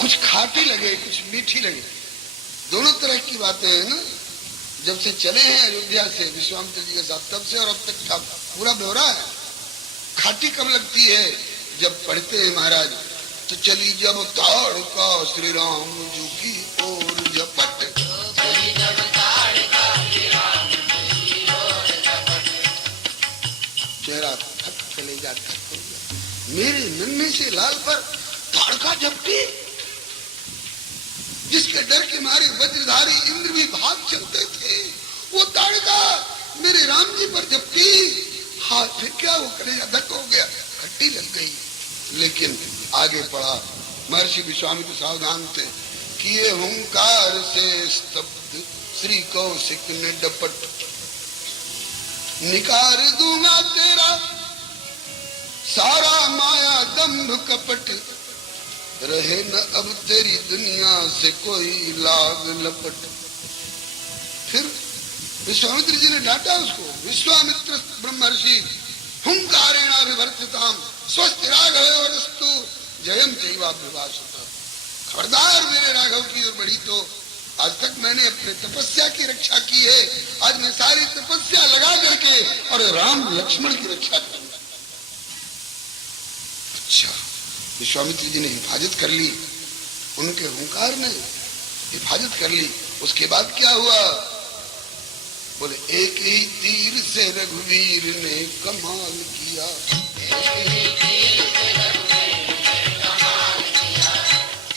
कुछ खाटी लगे कुछ मीठी लगे, दोनों तरह की बातें हैं ना। जब से चले हैं अयोध्या से विश्वामित्र जी के साथ, तब से और अब तक का पूरा ब्यौरा है। खाटी कब लगती है? जब पढ़ते हैं महाराज, तो चली जब ताड़का श्री राम जी की ओर झपट, चली जब ताड़का श्री राम जी की ओर झपट, चेहरा थक कलेजा थक हो गया। मेरे नन्हे से लाल पर ताड़का झपटी, जिसके डर के मारे वज्रधारी इंद्र भी भाग चलते थे, वो ताड़का मेरे राम जी पर झपटी। हाँ फिर क्या, वो कलेजा धक हो गया, खट्टी लग गई। लेकिन आगे पढ़ा, महर्षि विश्वामित्र सावधान थे, किए हुंकार से स्तब्ध श्री कौशिक ने डपट, निकार दूंगा तेरा सारा माया दंभ कपट, रहे न अब तेरी दुनिया से कोई लाग लपट। फिर विश्वामित्र जी ने डांटा उसको, विश्वामित्र ब्रह्मर्षि हुंकारेणाभिवर्तिताम स्वस्ति राघवस्तु जयम चैवाभ्युभाषित। खबरदार मेरे राघव की ओर बढ़ी तो आज तक मैंने अपने तपस्या की रक्षा की है, आज मैं सारी तपस्या लगा करके और राम लक्ष्मण की रक्षा करूंगा। अच्छा, विश्वामित्र जी ने हिफाजत कर ली, उनके हुंकार ने हिफाजत कर ली। उसके बाद क्या हुआ? बोले एक ही तीर से रघुवीर ने कमाल किया,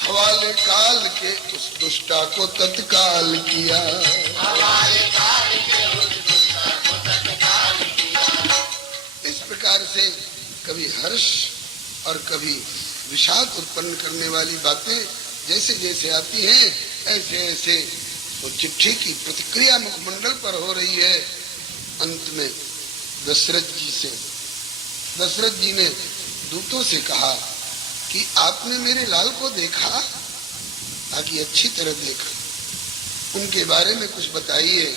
हवाले काल के उस दुष्टा को तत्काल किया, इस प्रकार से कभी हर्ष और कभी विषाद उत्पन्न करने वाली बातें जैसे जैसे आती हैं, ऐसे ऐसे तो चिट्ठी की प्रतिक्रिया मुखमंडल पर हो रही है। अंत में दशरथ जी से, दशरथ जी ने दूतों से कहा कि आपने मेरे लाल को देखा? ताकि अच्छी तरह देखा, उनके बारे में कुछ बताइए।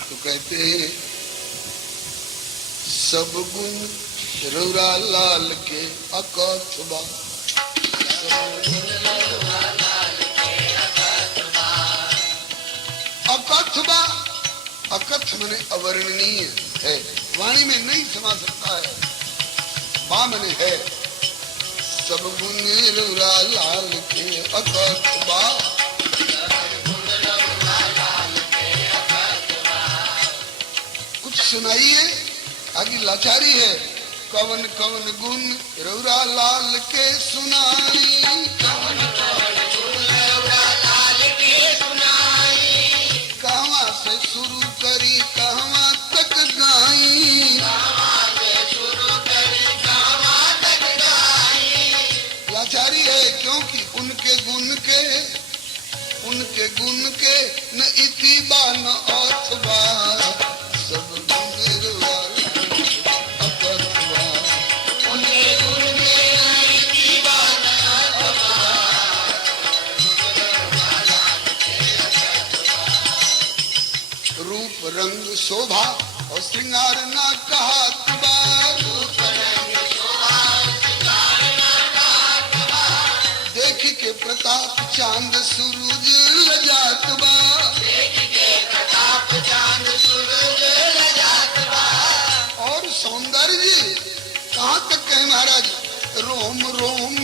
तो कहते हैं सब गुण रौरा लाल के अकथबा, अकथबा, अकथ मने अवर्णनीय है, वाणी में नहीं समा सकता है, बा मने है। सब गुण रौरा लाल के अकथबा, कुछ सुनाइए, आगे लाचारी है। कवन कवन गुण रौरा लाल के सुनाई, कवन कवन गुण रौरा लाल के सुनाई, कहवा से शुरू करी कहवा तक गाई, कहवा से शुरू करी कहवा तक गाई। लाचारी है क्योंकि उनके गुण के न इति बा न अथवा, सब रंग शोभा और श्रृंगार ना कहा तुबार, देख के प्रताप चांद सूरज लजात बा, और सौंदर्य कहाँ तक है महाराज? रोम रोम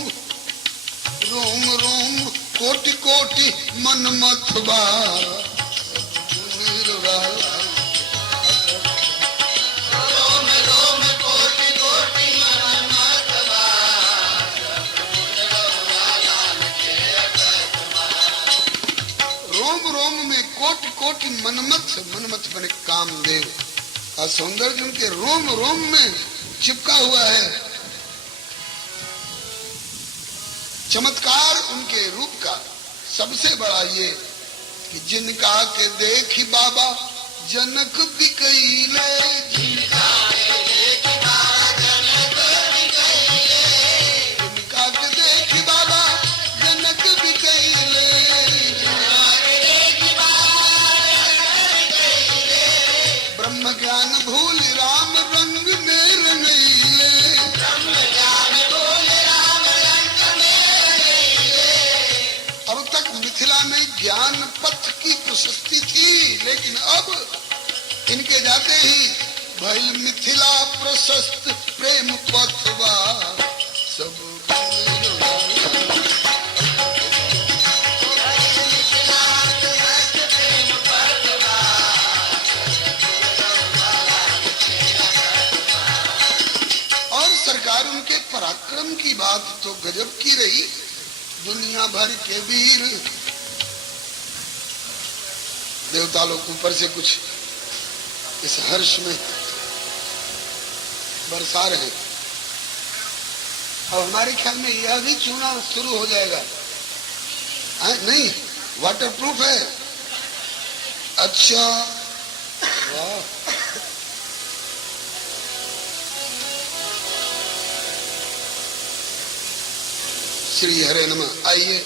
रोम रोम कोटि कोटि मनमथ बा, कोटि मनमथ, मनमथ बने कामदेव का सौंदर्य उनके रोम रोम में चिपका हुआ है। चमत्कार उनके रूप का सबसे बड़ा ये कि जिनका के देखी बाबा जनक बिकैले, जिनका के देखी बाबा जनक बिकैले, जिनका के देखी बाबा जनक बिकैले, ब्रह्म ज्ञान भूल राम रंग में रंगैले, ब्रह्म ज्ञान भूल राम रंग में रंगैले, ज्ञान पथ की प्रशस्ति थी, लेकिन अब इनके जाते ही भइल मिथिला प्रशस्त प्रेम पथवा सब सरकार उनके पराक्रम की बात तो गजब की रही। दुनिया भर के वीर देवता लोग ऊपर से कुछ इस हर्ष में बरसा रहे। और हमारे ख्याल में यह भी चूना शुरू हो जाएगा। नहीं, वाटरप्रूफ है। अच्छा, वाह, श्री हरे नमः। आइए,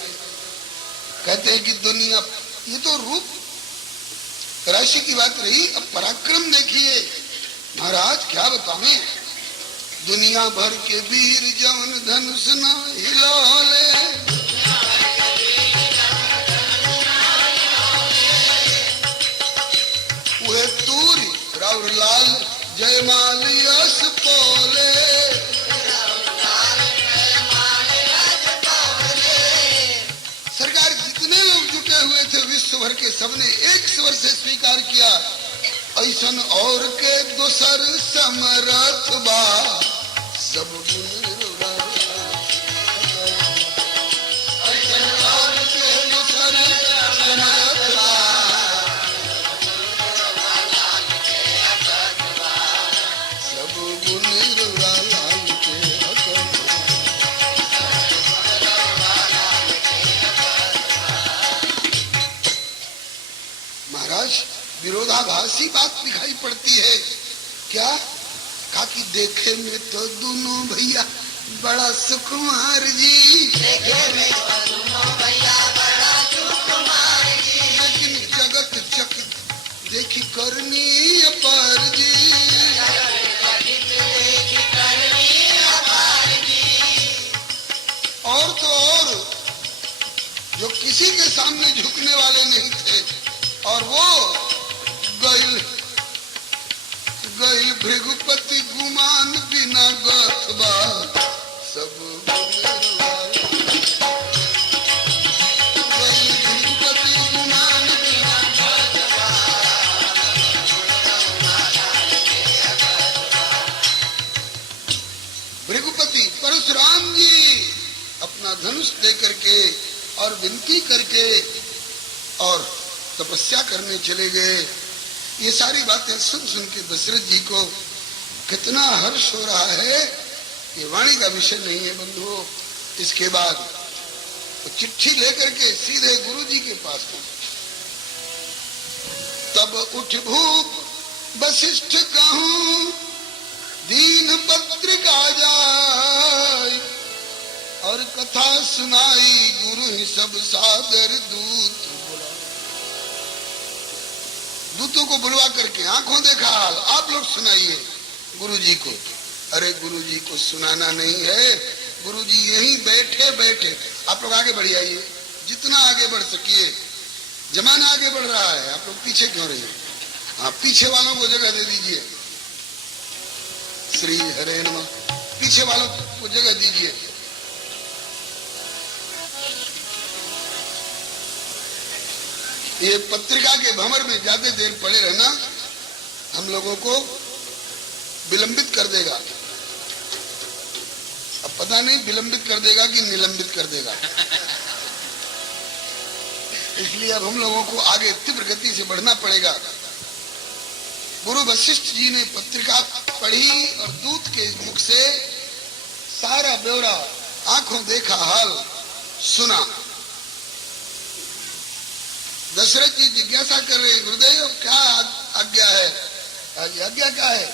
कहते हैं कि दुनिया, ये तो रूप राशि की बात रही, अब पराक्रम देखिए महाराज, क्या बताएं। दुनिया भर के वीर जवन धनुष न हिलौले, वे तूरी राउर लाल जयमाल यश पोले। सरकार जितने लोग जुटे हुए थे विश्व भर के, सबने एक स्वर से स्वीकार किया, ऐसन और के दोसर समरथ बा सब गुण ऐसन और के दोसर समरथ बा सब गुण लाल के महाराज। विरोधाभासी बात दिखाई पड़ती है। क्या कहा कि देखे में तो दोनों भैया बड़ा सुकुमार जी, देखे में तो दोनों भैया बड़ा सुकुमार जी, लेकिन जगत चकित देखी करनी अपार जी, देखी करनी अपार जी। और तो और जो किसी के सामने झुकने वाले नहीं थे, और वो गैल भृगुपति गुमान बिना गथबा सब भृगुपति गुमान बिना गथबा। भृगुपति परशुराम जी अपना धनुष लेकर के और विनती करके और तपस्या करने चले गए। ये सारी बातें सुन सुन के दशरथ जी को कितना हर्ष हो रहा है, ये वाणी का विषय नहीं है बंधुओं। इसके बाद तो चिट्ठी लेकर के सीधे गुरु जी के पास पहुंचे। तब उठ भूप वशिष्ठ कहूं दीन पत्रिका जाय, और कथा सुनाई गुरु ही सब सादर दूत। दूतों को बुलवा करके आंखों देखा हाल, आप लोग सुनाइए गुरु जी को। अरे गुरु जी को सुनाना नहीं है, गुरु जी यहीं बैठे बैठे, आप लोग आगे बढ़ आइए, जितना आगे बढ़ सकिए। जमाना आगे बढ़ रहा है, आप लोग पीछे क्यों रहिए। हाँ, पीछे वालों को जगह दे दीजिए। श्री हरे नमः। पीछे वालों को जगह दीजिए। ये पत्रिका के भंवर में ज्यादा देर पड़े रहना हम लोगों को विलंबित कर देगा। अब पता नहीं विलंबित कर देगा कि निलंबित कर देगा। इसलिए अब हम लोगों को आगे तीव्र गति से बढ़ना पड़ेगा। गुरु वशिष्ठ जी ने पत्रिका पढ़ी और दूत के मुख से सारा ब्यौरा, आंखों देखा हाल सुना। दशरथ जी जिज्ञासा कर रहे, गुरुदेव क्या आज्ञा है। आज्ञा क्या है?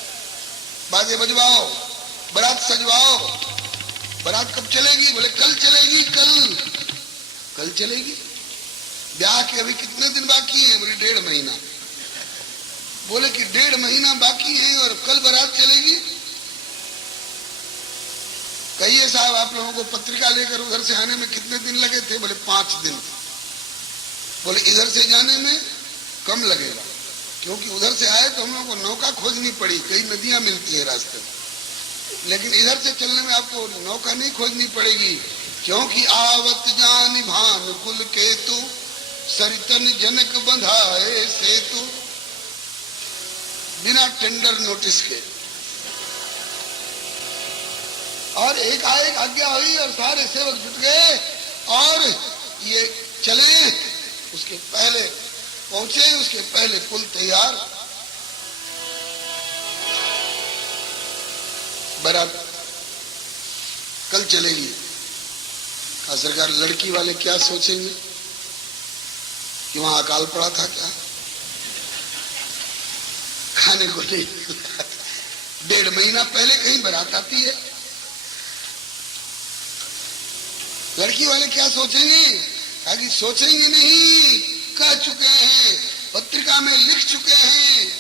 बाजे बजवाओ, बारात सजवाओ। बारात कब चलेगी? बोले कल चलेगी। कल चलेगी? ब्याह के अभी कितने दिन बाकी हैं? बोले 1.5 महीना। बोले कि 1.5 महीना बाकी है और कल बारात चलेगी? कहिए साहब, आप लोगों को पत्रिका लेकर उधर से आने में कितने दिन लगे थे? बोले 5 दिन। बोले इधर से जाने में कम लगेगा, क्योंकि उधर से आए तो हम लोगों को नौका खोजनी पड़ी, कई नदियां मिलती है रास्ते में, लेकिन इधर से चलने में आपको नौका नहीं खोजनी पड़ेगी, क्योंकि आवत जान भान कुल केतु सरितन जनक बंधाए सेतु। बिना टेंडर नोटिस के और एक आज्ञा हुई और सारे सेवक जुट गए और ये चले। उसके पहले पहुंचे, उसके पहले कुल तैयार, बारात कल चलेगी। कहा सरकार लड़की वाले क्या सोचेंगे कि वहां अकाल पड़ा था क्या, खाने को नहीं। 1.5 महीना पहले कहीं बारात आती है, लड़की वाले क्या सोचेंगे? कहा कि सोचेंगे नहीं, कह चुके हैं, पत्रिका में लिख चुके हैं,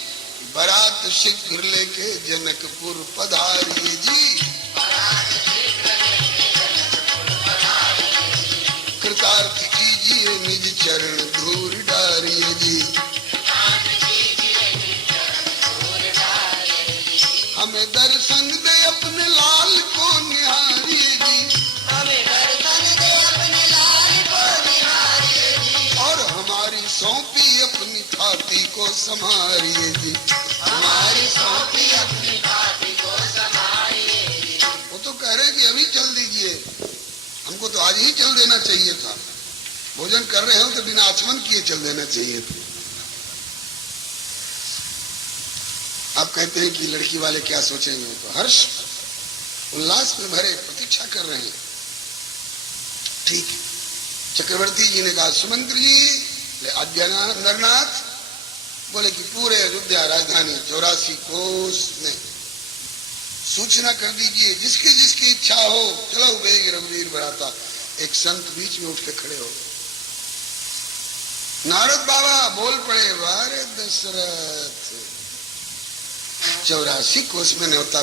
बारात शीघ्र लेके जनकपुर पधारिए जी, कृतार्थ कीजिए निज चरण धूल डारिए जी, हमें दर्शन दे अपने लाल को निहारिए जी, हमें दर्शन दे अपने लाल को निहारिए जी, और हमारी सौंपी अपनी थाती को संभारिए जी, हमारी सौंपी अपनी थाती को संभारिए जी। वो तो कह रहे कि अभी चल दीजिए, हमको तो आज ही चल देना चाहिए था, भोजन कर रहे हो तो बिना आचमन किए चल देना चाहिए था। आप कहते हैं कि लड़की वाले क्या सोचेंगे, तो हर्ष उल्लास में भरे प्रतीक्षा कर रहे हैं। ठीक है, चक्रवर्ती जी ने कहा सुमंत्र जी आज्ञा नरनाथ, बोले कि पूरे अयोध्या राजधानी 84 कोस में सूचना कर दीजिए, जिसकी जिसकी इच्छा हो, चलो बेग रघुवीर बराता। एक संत बीच में उठ के खड़े हो, नारद बाबा बोल पड़े, वारे दशरथ 84 कोस में न्योता